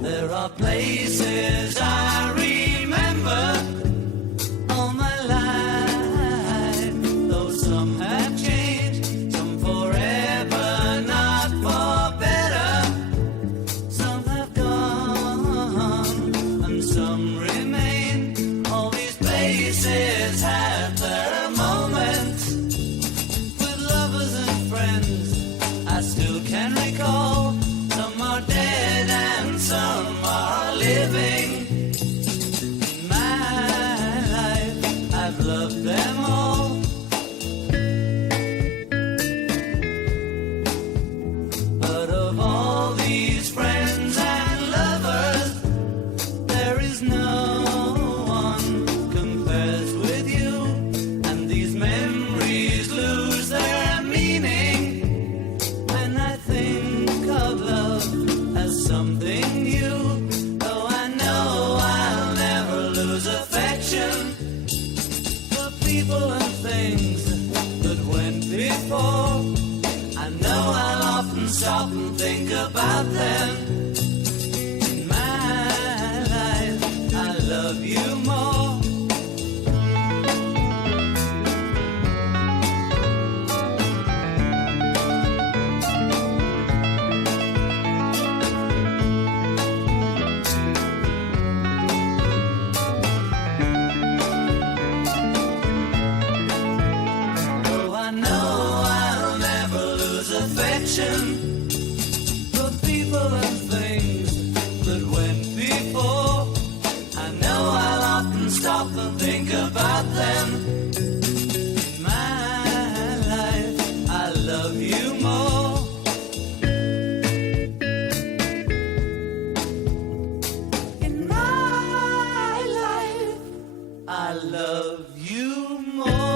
There are places I remember all my life, though some have changed, some forever, not for better. Some have gone, and some remain. All these places have their moments with lovers and friends I still can recall. Some are dead and some are living. In my life, I've loved them all. But of all these friends and lovers, there is no one compares with you. And these memories lose their meaning when I think of love as something new. Though I know I'll never lose affection for people and things that went before. I know I'll often stop and think about them. In my life, I love you more. Though I know I'll never lose affection for people and things that went before. I know I'll often stop and think about them. In my life, I love you more. In my life, I love you more.